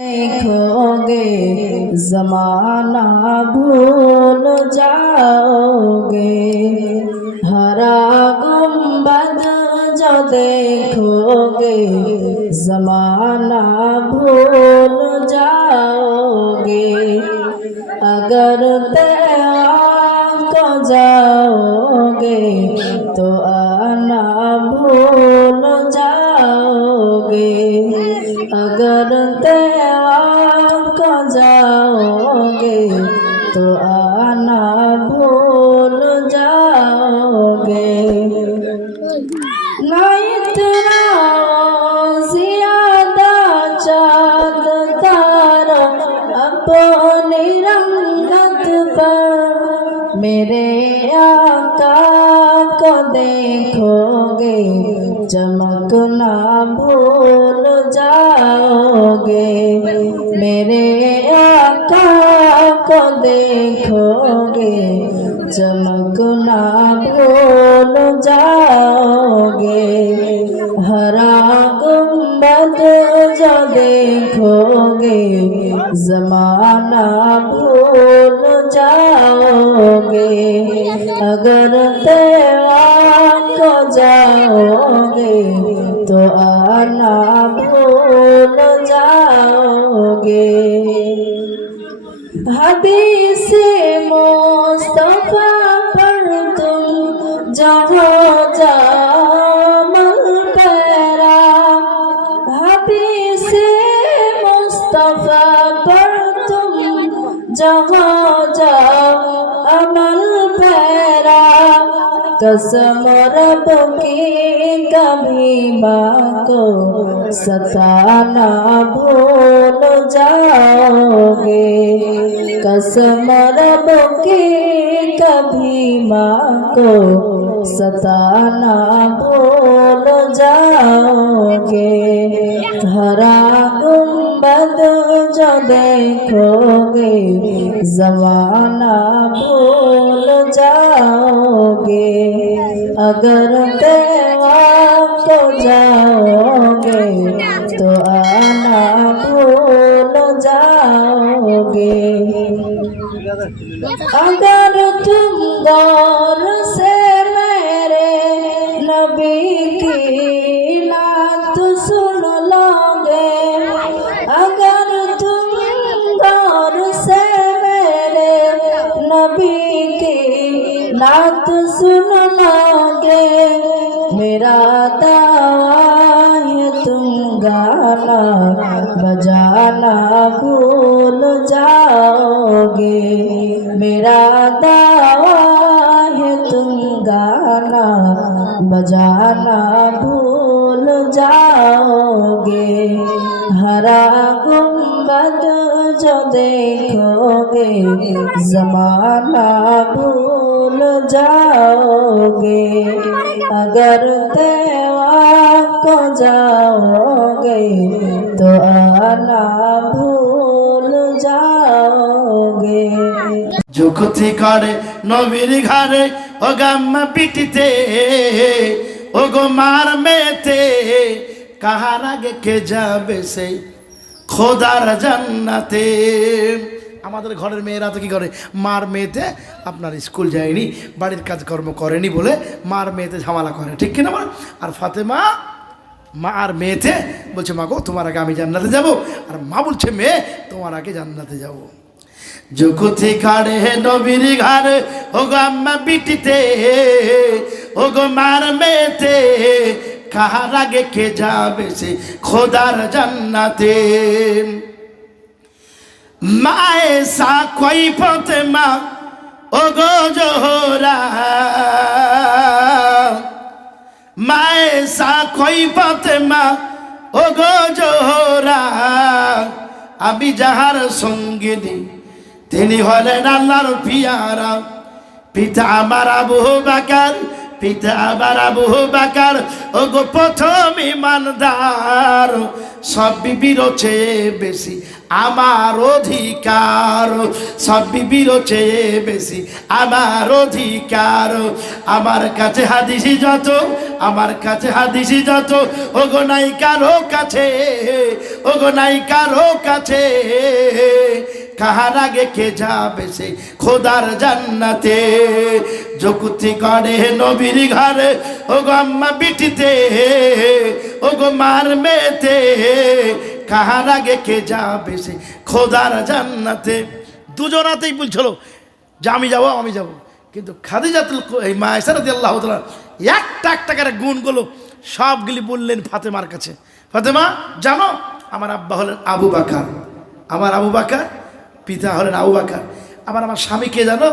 देखोगे जमाना भूल जाओगे। हरा गुंबद जो देखोगे जमाना भूल जाओगे। अगर तैयार को जाओगे तो आना भूल जाओगे। अगर तैयार को जाओगे तो आना भूल जाओगे। ना इतना ज्यादा चाँद तारा अपनी रंगत पर मेरे आका को देखोगे चमकना भूल जाओगे। मेरे आका को देखोगे चमकना भूल जाओगे। हरा गुंबद जो देखोगे जमाना भूल जाओगे। अगर तैयार को जाओगे तो आना भूल जाओगे। हदीस मुस्तफा पर तुम जहाँ जामल पैरा। हदीस मुस्तफा पर तुम जहाँ जाओ अमल पैरा। कसम रब की कभी माँ को सताना भूल जाओगे। कसम रब की कभी माँ को सताना भूल जाओगे। हरा गुंबद जो देखोगे जमाना भूल जाओगे। अगर तैयार को जाओगे तो आना भूल जाओगे। अगर तुम गौर से मेरे नबी की नात सुन लोगे। अगर तुम गौर से मेरे नबी की नात सुन लोगे। मेरा दावा है तुम गाना बजाना भूल जाओगे। मेरा दावा है तुम गाना बजाना भूल जाओगे। हरा गुंबद जो देखोगे जमाना भूल जाओगे। अगर तैयार को जाओगे तो आना भूल जाओगे। जुकुति करे नबीर घरे ओ गाम्मा पिटिते ओ गो मार मेते কাহার আগে কে যাবে সেই খোদার জান্নাতে। আমাদের ঘরের মেয়েরা তো কি করে, মার মেয়েতে আপনার স্কুল যায়নি, বাড়ির কাজকর্ম করেনি বলে মার মেয়েতে ঝামেলা করে, ঠিক কিনা বল। আর ফাতেমা মা আর মেয়েতে বলছে মা গো তোমার আগে আমি জান্নাতে যাব, আর মা বলছে মেয়ে তোমার আগে জান্নাতে যাব। जुकुथी खाड़े नबीर घरे ओ गो अम्मा बिटिते ओ गो मार मेते কাহার আগে কে যাবে সে খোদার জান্নাতে। মায়ে সা কই ফাতেমা ও গো জোহরা। মায়ে সা কই ফাতেমা ও গো জোহরা। আমি যাহার সঙ্গিনী তিনি হলেন আল্লাহর পিয়ারা। পিতা আমার আবু বকর, পিতা আবার আবু বকর ওগো প্রথম ইমানদার সব বিবির চেয়ে বেশি আমার অধিকার সব বিবির চেয়ে বেশি আমার অধিকার আমার কাছে হাদিসি যত আমার কাছে হাদিসি যত ওগো নাই কারো কাছে ওগো নাই কারো কাছে কাহার আগে কে যাবে সে খোদার জান্নাতে যকুতি করে নবীর ঘরে ওগো আম্মা বিটিতে ওগো মার মেতে কাহার আগে কে যাবে সে খোদার জান্নাতে দুজনাতেই বলছিল যে আমি যাব কিন্তু খাদিজাতুল এই মা আয়েশা রাদিয়াল্লাহু তাআলা একটা করে গুণগুলো সবগুলি বললেন ফাতেমার কাছে ফাতেমা জানো আমার আব্বা হলেন আবু বকর আমার আবু বকর পিতা হলেন আবু বকর আমার স্বামী কে জানো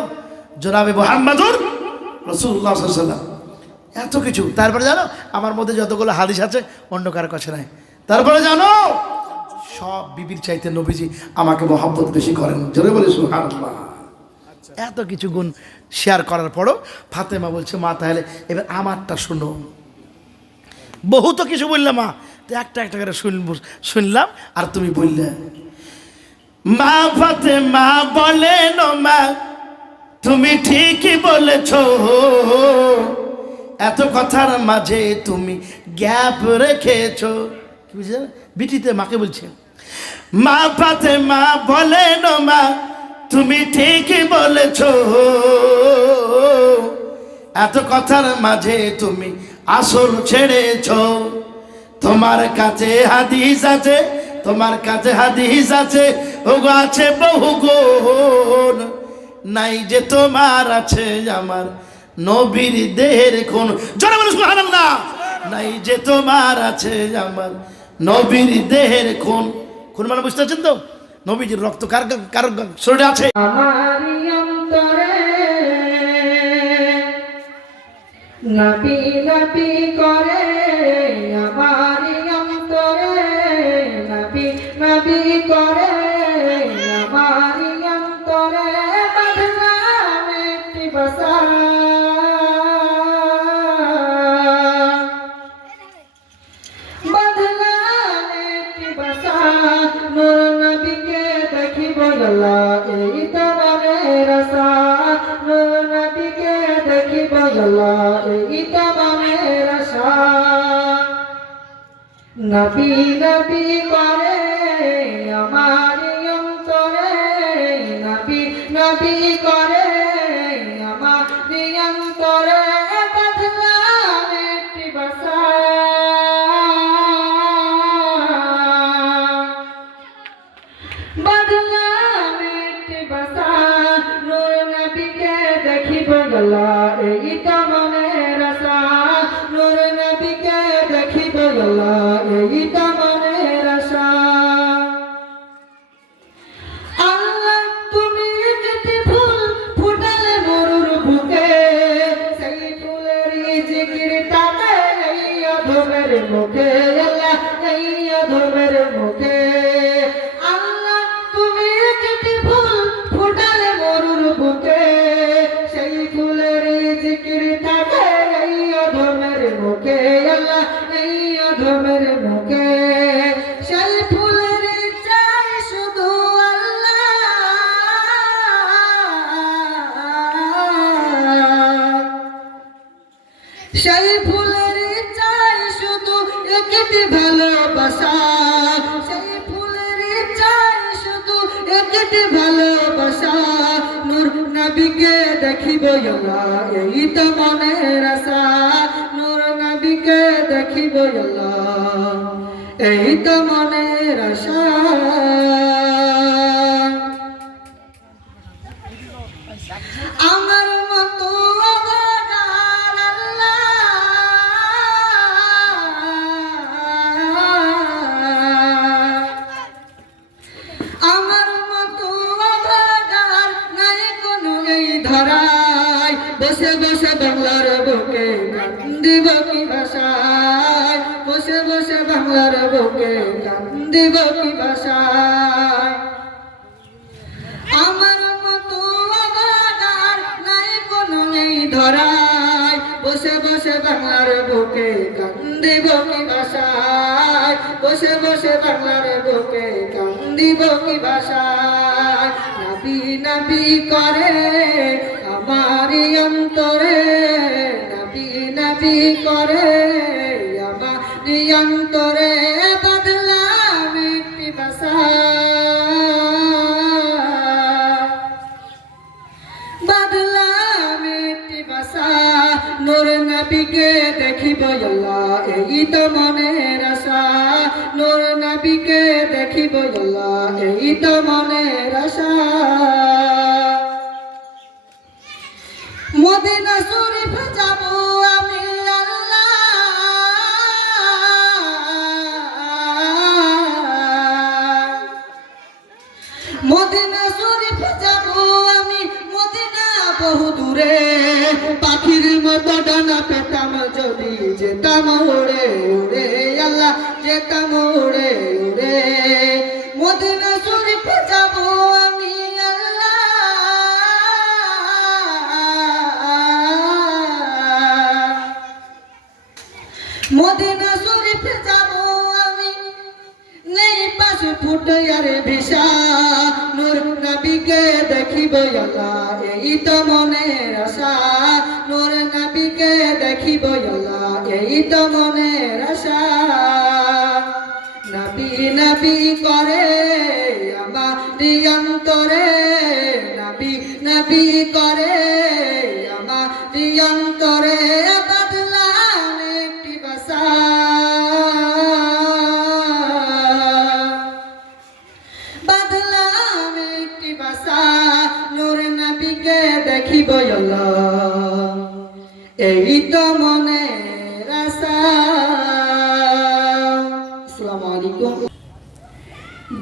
জনাবে মুহাম্মদুর রাসূলুল্লাহ সাল্লাল্লাহু আলাইহি ওয়াসাল্লাম এত কিছু তারপরে জানো আমার মধ্যে যতগুলো হাদিস আছে অন্য কারো কাছে নাই তারপরে জানো সব বিবির চাইতে নবীজি আমাকে মহব্বত বেশি করেন জোরে বলে সুবহানাল্লাহ এত কিছু গুণ শেয়ার করার পরও ফাতেমা বলছে মা তাহলে এবার আমারটা শুনো বহু তো কিছু বললাম মা তো একটা করে শুনলাম আর তুমি বললে মা ফাতেমা বলেন মা তুমি ঠিকই বলেছ এত কথার মাঝে তুমি গ্যাপ রেখেছ কি বুঝলেন বিটিতে মাকে বলছে মা ফাতেমা বলেন মা তুমি ঠিকই বলেছ এত কথার মাঝে তুমি আসল ছেড়েছ তোমার কাছে হাদিস আছে তোমার কাছে হাদিস আছে ওগো আছে বহু গুণ নাই যে তোমার আছে আমার নবীর দেহের খুন জোরে বলো সুবহানাল্লাহ নাই যে তোমার আছে আমার নবীর দেহের খুন খুন মানে বুঝতে পারছেন তো নবীজির রক্ত কার কার শরীরে আছে আমারি অন্তরে নবী নবী করে আমারি অন্তরে নবী নবী করে আমারি অন্তরে বাঁধলাম একটি বাসা বাঁধলাম একটি বাসা নূর নবীকে দেখিব আল্লাহ এই তো মনের আশা নূর নবীকে দেখিব আল্লাহ এই তো মনের আশা নবী নবী করে আমার অন্তরে নবী নবী করে আমার অন্তরে বাঁধলাম একটি বাসা বাঁধলাম একটি বাসা নূর নবীকে দেখিব আল্লাহ এই তো মনের আশা নূর নবীকে দেখিব আল্লাহ এই তো মনের আশা আল্লাহ তুমি যদি ফুল ফুটালে মরুর বুকে সেই ফুলের জিকির তাতে এই অধমের মুখে আল্লাহ এই অধমের মুখে আল্লাহ তুমি যদি ফুল ফুটালে মরুর বুকে সেই ফুলের জিকির তাতে এই অধমের মুখে আল্লাহ এই অধমের মুখে সেই ফুলের চাই শুধু আল্লাহ সেই ফুলের চাই শুধু একটি ভালোবাসা সেই ফুলের চাই শুধু একটি ভালোবাসা নূর নবীকে দেখিব আল্লাহ এই তো মনের আশা নূর নবীকে দেখিব আল্লাহ এই তো মনের আশা আমার মতো অগাধার আল্লাহ আমার মতো অগাধার নাই কোনো এই ধরায় বসে বসে বাংলার বুকে কান্দিব কি ভাষায় বসে বসে বাংলার বুকে কান্দিব কি ভাষায় আমার মতো অগাধার নাই কোনো এই ধরায় বসে বুকে কান্দিব কি ভাষায় বসে বসে বাংলার বুকে কান্দিব কি ভাষায় নাবি নাবি করে আমারি অন্তরে নাবি নাবি করে আমারি অন্তরে বদলাম একটি ভাষা বদলাম একটি ভাষা নূর নবীকে দেখিব আল্লাহ এই তো মনের আশা নূর নবীকে দেখিব আল্লাহ এই তো মনের আশা মদিনা শরীফ যাব আমি আল্লাহ মদিনা শরীফ যাব আমি মদিনা বহু দূরে পাখির মতো ডানা পেতাম যদি যেতাম উড়ে উড়ে আল্লাহ যেতাম উড়ে উড়ে মদিনা শরীফ যাব আমি আল্লাহ মদিনা শরীফ যাব আমি নেই পাশে ফুটে আরে ভিসা নূর নবীকে দেখিব আল্লাহ এই তো মনের আশা নূর নবীকে দেখিব আল্লাহ এই তো মনের আশা নবী নবী করে আমার অন্তরে নবী নবী করে আমার অন্তরে বদলাম একটি ভাষা বদলাম একটি ভাষা নূর নবীকে দেখিব আল্লাহ এই তো মনের আশা আসসালামু আলাইকুম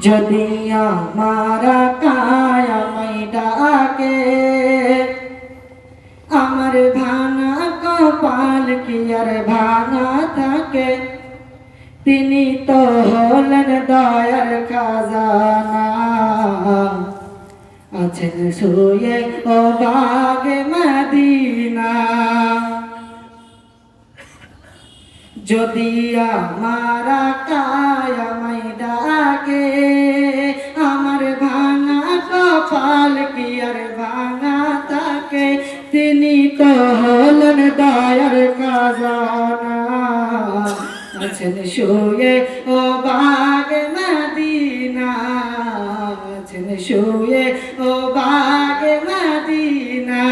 যদি আমার কায়ামাই ডাকে আমার ভাঙা কপাল কি আর ভাঙা থাকে তিনি তো হলেন দয়ার খাজানা আছেন শুয়ে ও বাগে মদিনা যদি আমার কায়ামাই ডাকে আমার ভাঙা কপাল কি আর ভাঙা থাকে তিনি তো হলেন দয়ার খাজানা আছেন শুয়ে ও বাগে মদিনা আছেন শুয়ে ও বাগে মদিনা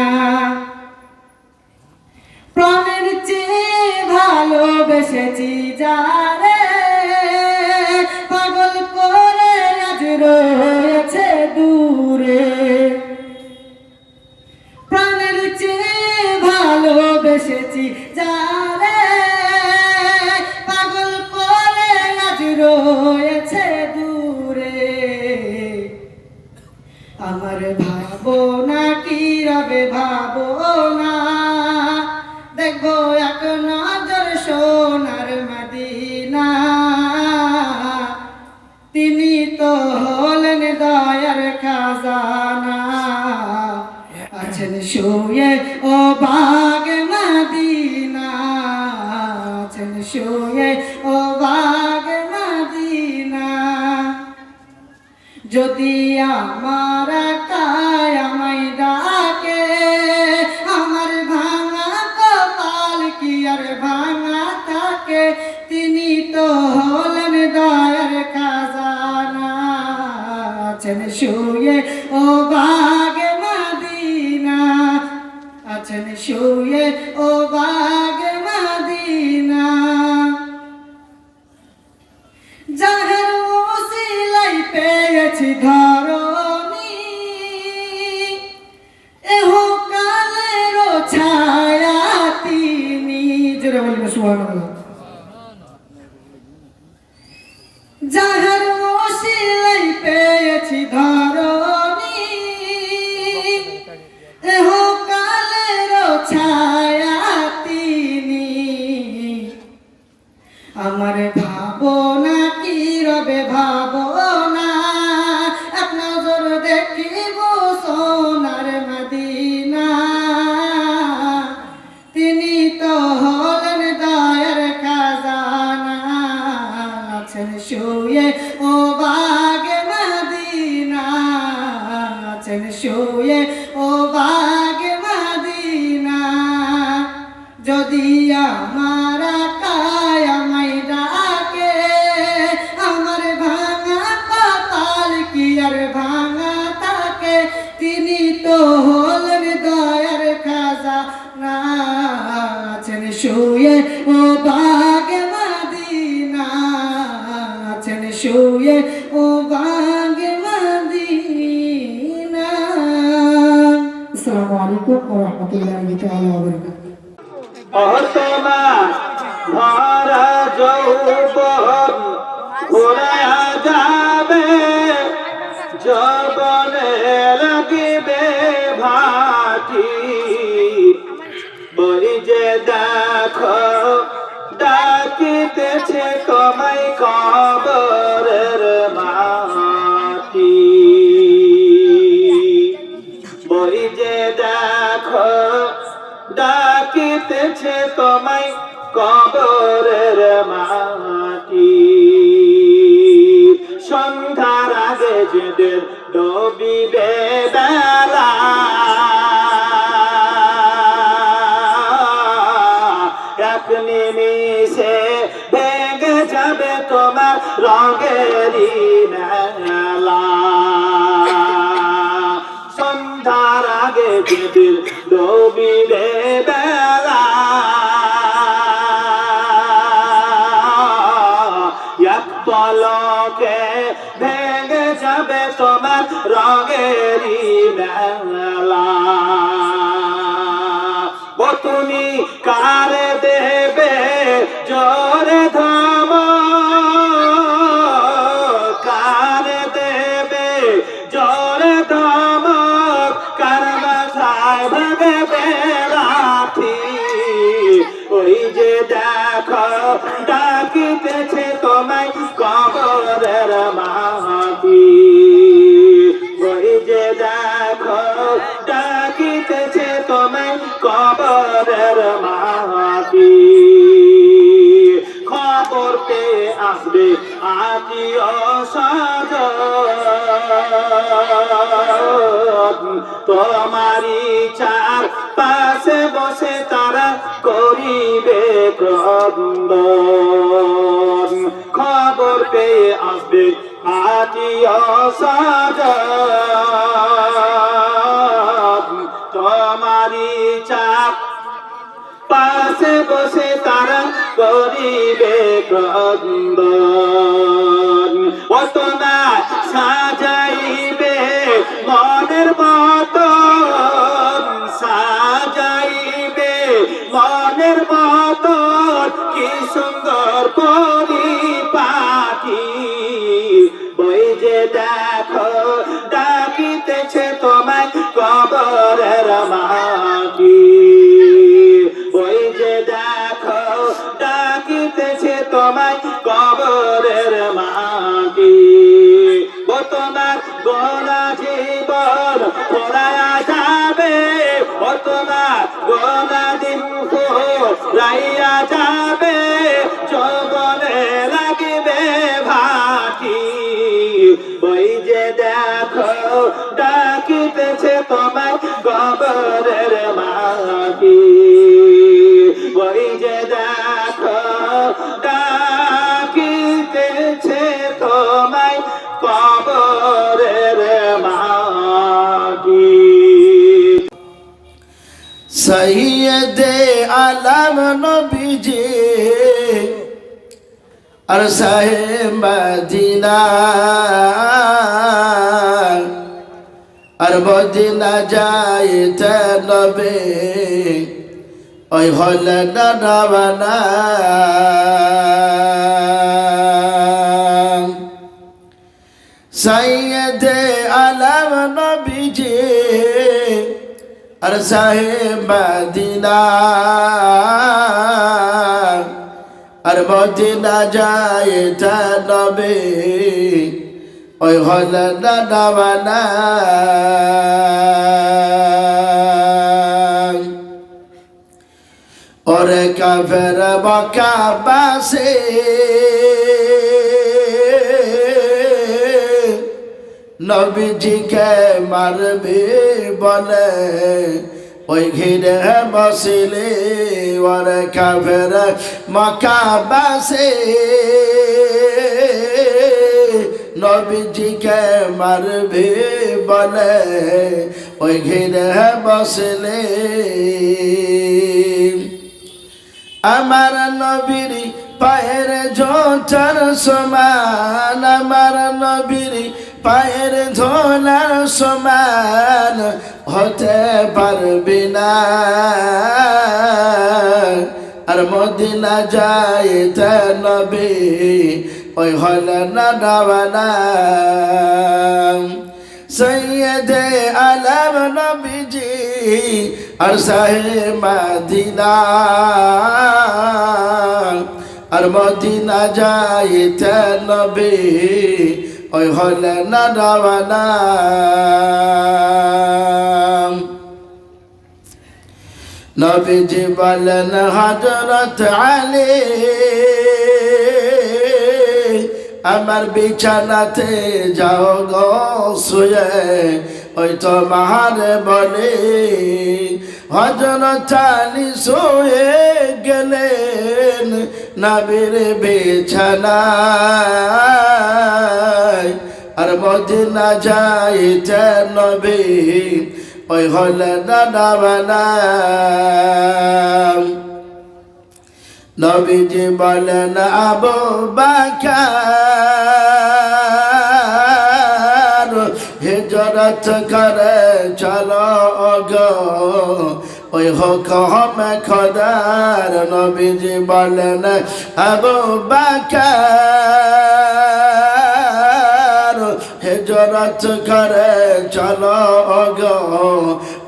প্রাণের চেয়ে ভালোবেসেছি যারে পাগল করে আজ রয়েছে দূরে প্রাণের চেয়ে ভালোবেসেছি যারে পাগল করে আজ রয়েছে দূরে আমার ভাবনা কি রবে ভাবনা দেখবো এক নজর সোনার মদিনা তিনি তো হলেন দয়ার খাজানা আছেন শুয়ে ও বাগে মদিনা আছেন শুয়ে ও বাগে মদিনা যদি আমার কায়ামাই ডাকে আমার ভাঙা কপাল কি আর ভাঙা থাকে তিনি তো হলেন দয়ার খাজানা আছেন শুয়ে ও বাগে মদিনা আছেন শুয়ে ও বাগে মদিনা যাহার ওসিলাই পেয়েছি ধরণী এহ কালের ছায়া তিনি জোরে বলবেন সুবহানাল্লাহ যাহার ওসিলাই পেয়েছি ধরণী এহ কালের ছায়া তিনি আমার ভাবনা কি রবে ভাবনা এক নজর দেখিব সোনার মদিনা তিনি তো হলেন দয়া আছেন শুয়ে ও বাগে মদিনা যদি আমার আকায় আমায় ডাকে আমার ভাঙা কপাল কি আর ভাঙা থাকে তিনি তো হলেন দয়ার খাজানা আছেন শুয়ে ও বাগে মদিনা আছেন শুয়ে ও বাগে মদিনা। আসসালামু আলাইকুম ওয়া রাহমাতুল্লাহি তাআলা ওয়া বারাকাতুহু। তোমার ভরা যৌবন ঘুরায়া যাবে যৌবনে লাগিবে ভাটি বই যে দেখো ডাকিতেছে তোমায় কবরের মাটি বই যে দেখো ডাকিতেছে তোমায় কবরের মাটি সন্ধ্যার আগে যেদের ডুবিবে বেলা এক নিমিষে ভেঙে যাবে তোমার রঙেরই মেলা সন্ধ্যার আগে যেদিন ডুবিবে বেলা এক পলকে ভেঙে যাবে তোমার রঙেরই মেলা ও তুমি কারে দেবে জোরে ধাম কারে দেবে জোরে ধাম কার মাথায় ভাগবে লাঠি ওই যে দেখো ডাকিতেছে তোমায় কবরের মাটি ওই যে দেখো ডাকিতেছে তোমায় কবরের মাটি খবর পেয়ে আসবে আত্মীয় স্বজন তোমারই চার পাশে বসে তারা করিবে ক্রন্দন খবর পেয়ে আসবে আত্মীয় স্বজন তোমারই চার পাশে বসে তারা করিবে ক্রন্দন ও তোমার সাজাইবে মনের মতন সাজাইবে মনের মতন কি সুন্দর পরিপাটি বই যে দেখো ডাকিতেছে তোমায় কবরের মাটি ওই যে দেখো ডাকিতেছে তোমায় কবরের মাটি ও তোমার গোনা জীবন পড়ায়া যাবে ও তোমার গোনা দিন রাইয়া যাবে যৌবনে লাগিবে ভাটি ওই যে দেখো ডাকিতেছে তোমায় কবরের মাটি ওই যে দেখো ডাকিতেছে তোমায় কবরের মাটি সৈয়দে আলম নবীজি আর শাহে মদিনা আর মদিনা যাইতে নবে ওই হলে নানা সৈয়দে আলম নবীজি আর শাহে মদিনা আর মদিনা যাইতে নবে ওই হলে নানা ওরে কাফের মক্কা বাসে নবীজিকে মারবে বলে ওই ঘিরে বসিলে ওরে কাফের মক্কাবাসী নবীজিকে মারবে বলে ওই ঘিরে বসলে আমার নবীর পায়ের জোটার সমান আমার নবীর পায়ের ধোলার সমান হতে পারবি না আর মদিনা যাইতে নবী ওই হলে না রাওয়ানা সৈয়দে আলম নবীজি আর সাহে মদিনা আর মদিনা যাইতে নবী ওই হলে না রাওয়ানা নবীজি বলেন হযরত আলী আমার বিছানাতে যাও গো শুয়ে ওই তোমার বলে হযরত আলী শুয়ে গেলেন নবীর বিছানায় আর মদিনা যাইতে নবী ওই হলে না রাওয়ানা নবীজি বলেন আবু বকর হিজরত করে চলো গো ওই হুকুম খোদার নবীজি বলেন আবু বকর হিজরত করে চলো গো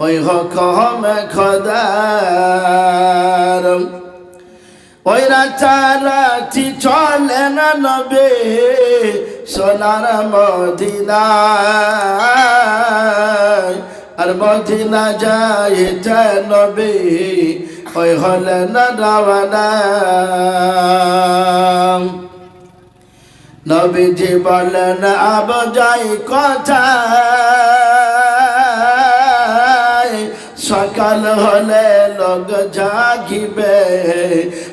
ওই হুকুম খোদার ওই রাতারাতি চলে না নবী সোনার মদিনায় আর মদিনা যাইতে নবী ওই হলে না রাওয়ানা নবীজি বলেন আব যাই কোথায় সকাল হলে লোক জাগিবে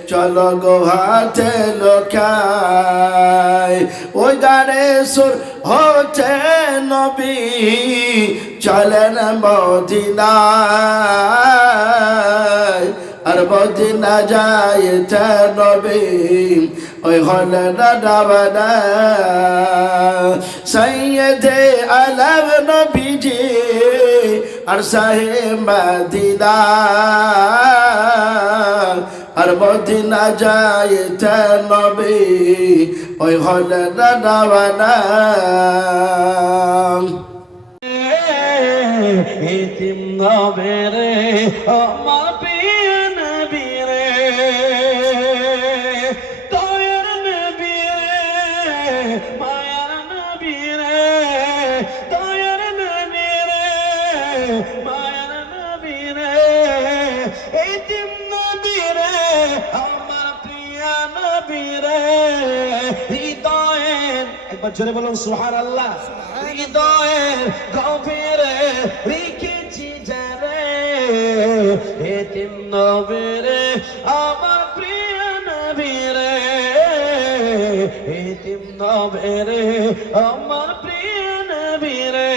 চলো গো হাতে লোকায় ওই গানে সুর হচ্ছে নবী চলেন মদিনায় আর মদিনা যাইতে নবী ওই হলে না রাওয়ানা সৈয়দে আলম নবীজি আর সাহে মদিনা আর মদিনা যাইতে নবী ওই হলে না রাওয়ানা এতিম নবীরে আমার প্রিয় নবী রে দয়ার নবী রে মায়ার নবী রে দয়ার নবী রে মায়ার নবী রে এতিম নবী রে আমার প্রিয় নবী রে হৃদয়ের একবার জোরে বলুন সুবহানাল্লাহ হৃদয়ের গভীরে রেখেছি যারে এতিম নবী রে আমার প্রিয় নবী রে এতিম নবী রে আমার প্রিয় নবী রে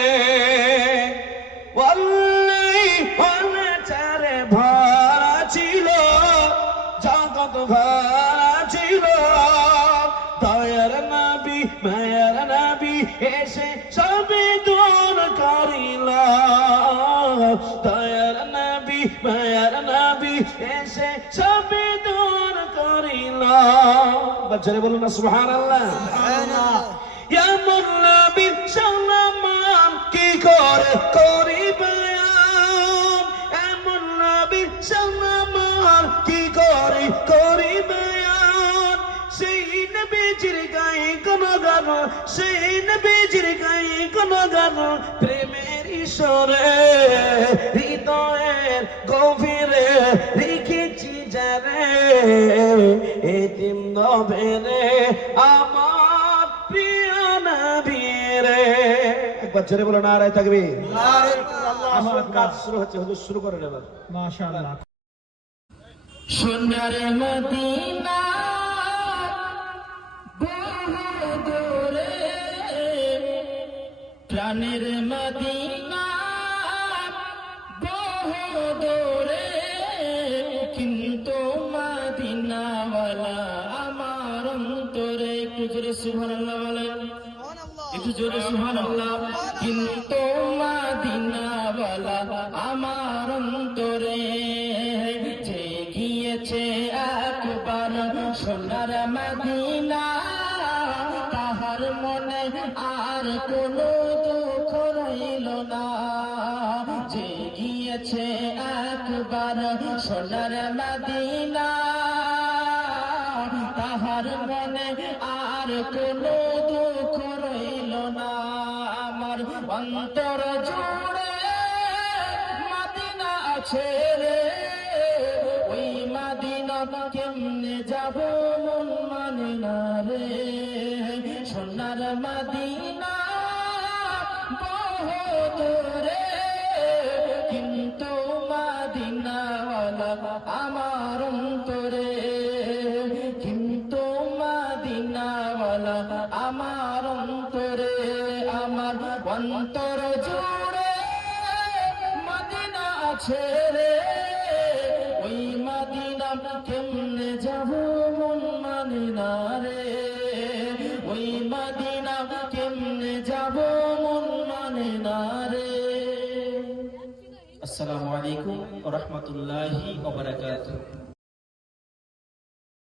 ওয়াল্লাহি চারে ভরা ছিল জগৎ ভরা ছিল দয়ার নবী মায়ার নবী এসে সবে দূর করিল দয়ার নবী মায়ার নবী এসে সবে দূর করিল বাচ্চারে বলুন না সুবহানাল্লাহ এমন নবী সম্মান কি করে করি বয়ান এমন নবী সম্মান কি করে করি বয়ান সেই নবীজির গায়ে কোন গান সেই নবীজির গায়ে কোন গান প্রেমের ঈশ্বরে হৃদয়ের গভীরে রেখেছি যারে এতিম নবী রে আমার প্রিয় নবী রে একবার জোরে বলো নারায়ে তাকবীর। আল্লাহু আসুন, কাজ শুরু হচ্ছে, হুজুর শুরু করেন এবার। মাশাআল্লাহ। সোনার মদিনা বহু দূরে, প্রাণের মদিনা বহু দূরে, কিন্তু মদিনাওয়ালা আমার অন্তরে। একটু জোরে সুবহানাল্লাহ বলেন, একটু জোরে সুবহানাল্লাহ। কিন্তু মদিনাওয়ালা আমার অন্তরে, যে গিয়েছে একবার সোনার মদিনা, তাহার মনে আর কোনো দুঃখ রইল না। যে গিয়েছে একবার সোনার মদিনা, তাহার মনে আর কোনো দুঃখ রইল না। আমার অন্তর জুড়ে মদিনা আছে রে, ওই মদিনা কেমনে যাব মন মানে না রে। সোনার মদিনা বহু দূরে, কিন্তু মদিনাওয়ালা আমার অন্তরে, কিন্তু মদিনাওয়ালা আমার অন্তরে। আমার অন্তর জুড়ে মদিনা আছে রে, ওই মদিনা কেমনে যাব মন মানে না রে। ওই মদিনা কেমনে যাব মন মানে না রে। আসসালামু আলাইকুম ওয়া রাহমাতুল্লাহি ওয়া বারাকাতুহু।